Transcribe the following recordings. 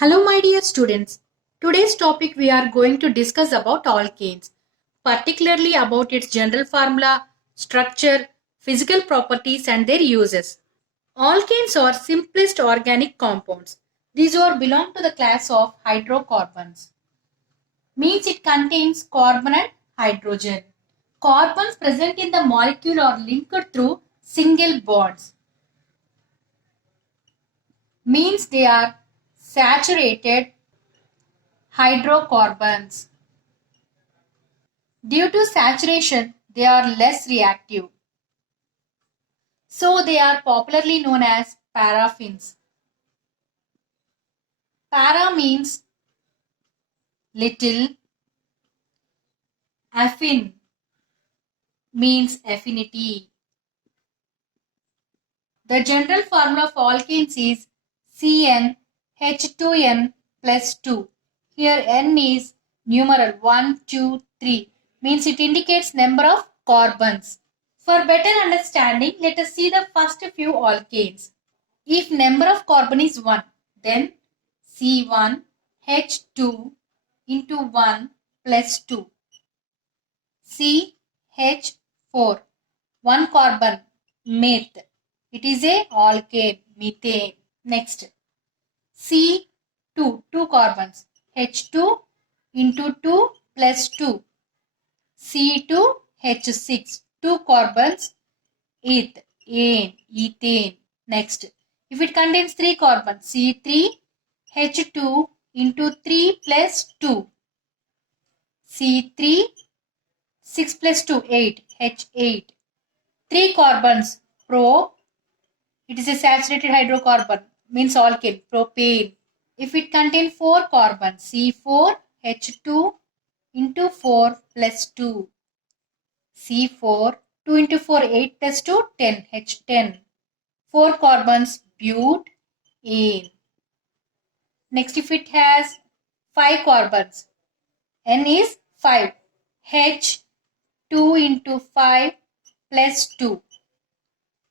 Hello my dear students. Today's topic we are going to discuss about alkanes, particularly about its general formula, structure, physical properties and their uses. Alkanes are simplest organic compounds. These are belong to the class of hydrocarbons. Means it contains carbon and hydrogen. Carbons present in the molecule are linked through single bonds. Means they are saturated hydrocarbons. Due to saturation, they are less reactive. So they are popularly known as paraffins. Para means little. Affin means affinity. The general formula for alkanes is CnH2n plus 2. Here n is numeral 1, 2, 3. Means it indicates number of carbons. For better understanding, let us see the first few alkanes. If number of carbon is 1, then C1H2 into 1 plus 2. CH4, 1 carbon, meth. It is a alkane, methane. Next, C2, 2 carbons, H2 into 2 plus 2. C2H6, 2 carbons, ethane. Next, if it contains 3 carbons, C3H2 into 3 plus 2. C3, 6 plus 2, 8, H8. 3 carbons, pro. It is a saturated hydrocarbon, means alkane, propane. If it contains 4 carbons, C4H2 into 4 plus 2. C4, 2 into 4, 8 plus 2, 10, H10. 4 carbons, butane. Next, if it has 5 carbons, N is 5. H2 into 5 plus 2.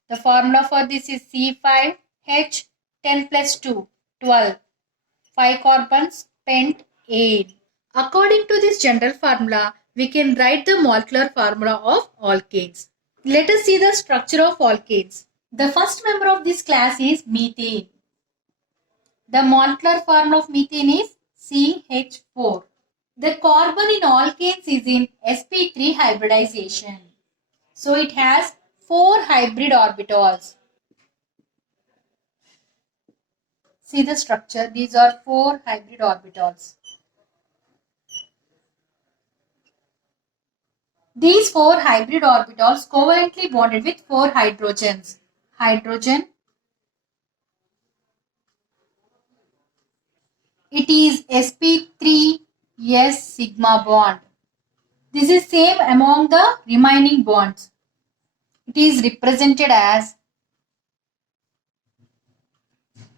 The formula for this is C5H 10 plus 2, 12. 5 carbons, pentane. According to this general formula, we can write the molecular formula of alkanes. Let us see the structure of alkanes. The first member of this class is methane. The molecular formula of methane is CH4. The carbon in alkanes is in sp3 hybridization. So it has 4 hybrid orbitals. See the structure. These are 4 hybrid orbitals. These 4 hybrid orbitals covalently bonded with 4 hydrogens. Hydrogen. It is sp3s sigma bond. This is same among the remaining bonds. It is represented as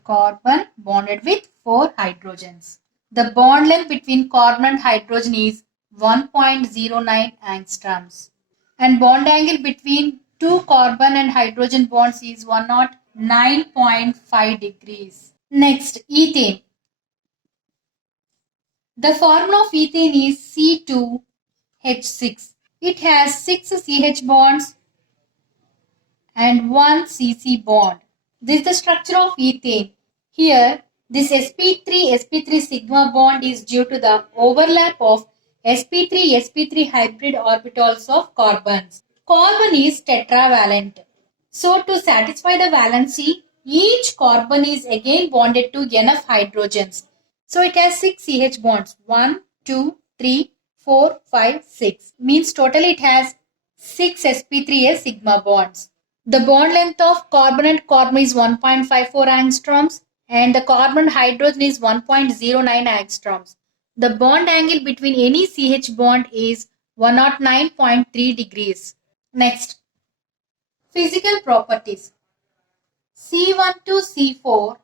carbon bonded with 4 hydrogens. The bond length between carbon and hydrogen is 1.09 angstroms. And bond angle between two carbon and hydrogen bonds is 109.5 degrees. Next, ethane. The formula of ethane is C2H6. It has 6 CH bonds and 1 CC bond. This is the structure of ethane. Here, this sp3 sigma bond is due to the overlap of sp3 hybrid orbitals of carbons. Carbon is tetravalent. So, to satisfy the valency, each carbon is again bonded to enough hydrogens. So, it has 6 CH bonds. 1, 2, 3, 4, 5, 6. Means total it has 6 sp3s sigma bonds. The bond length of carbon and carbon is 1.54 angstroms and the carbon hydrogen is 1.09 angstroms. The bond angle between any CH bond is 109.3 degrees. Next, physical properties. C1 to C4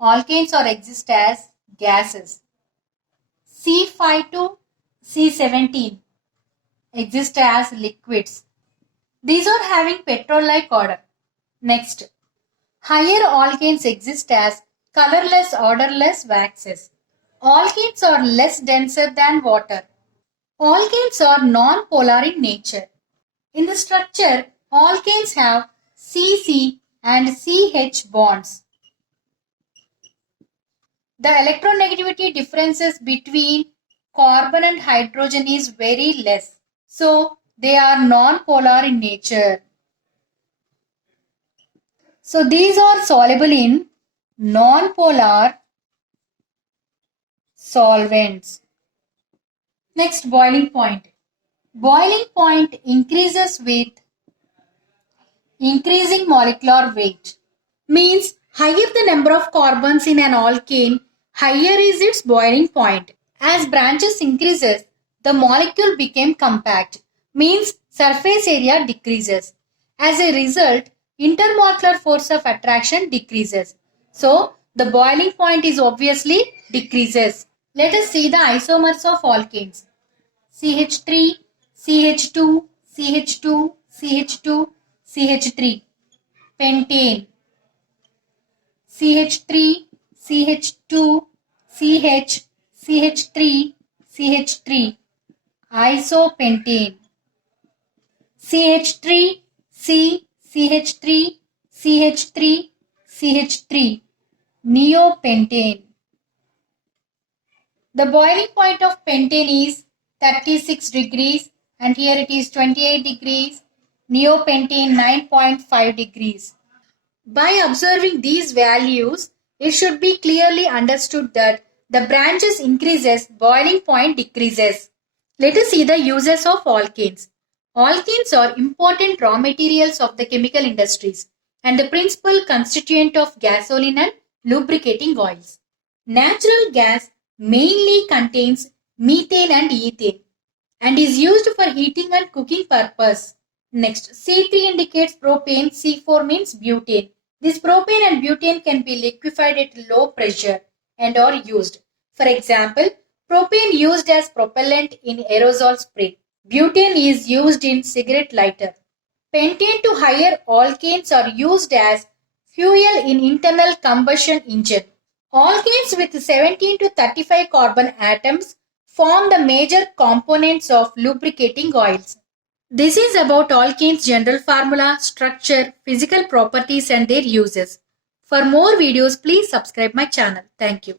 alkanes or exist as gases. C5 to C17 exist as liquids. These are having petrol-like order. Next, higher alkanes exist as colorless, odorless waxes. Alkanes are less denser than water. Alkanes are non-polar in nature. In the structure, alkanes have CC and CH bonds. The electronegativity differences between carbon and hydrogen is very less. So, they are non-polar in nature. So, these are soluble in non-polar solvents. Next, boiling point. Boiling point increases with increasing molecular weight. Means higher the number of carbons in an alkane, higher is its boiling point. As branches increases, the molecule became compact. Means surface area decreases. As a result, intermolecular force of attraction decreases. So, the boiling point is obviously decreases. Let us see the isomers of alkanes. CH3, CH2, CH2, CH2, CH3. Pentane. CH3, CH2, CH, CH3, CH3. Isopentane. CH3, C, CH3, CH3, CH3. Neopentane. The boiling point of pentane is 36 degrees and here it is 28 degrees. Neopentane 9.5 degrees. By observing these values, it should be clearly understood that the branches increases, boiling point decreases. Let us see the uses of alkanes. Alkanes are important raw materials of the chemical industries and the principal constituent of gasoline and lubricating oils. Natural gas mainly contains methane and ethane and is used for heating and cooking purpose. Next, C3 indicates propane, C4 means butane. This propane and butane can be liquefied at low pressure and are used. For example, propane used as propellant in aerosol spray. Butane is used in cigarette lighter. Pentane to higher alkanes are used as fuel in internal combustion engine. Alkanes with 17 to 35 carbon atoms form the major components of lubricating oils. This is about alkanes' general formula, structure, physical properties and their uses. For more videos, please subscribe my channel. Thank you.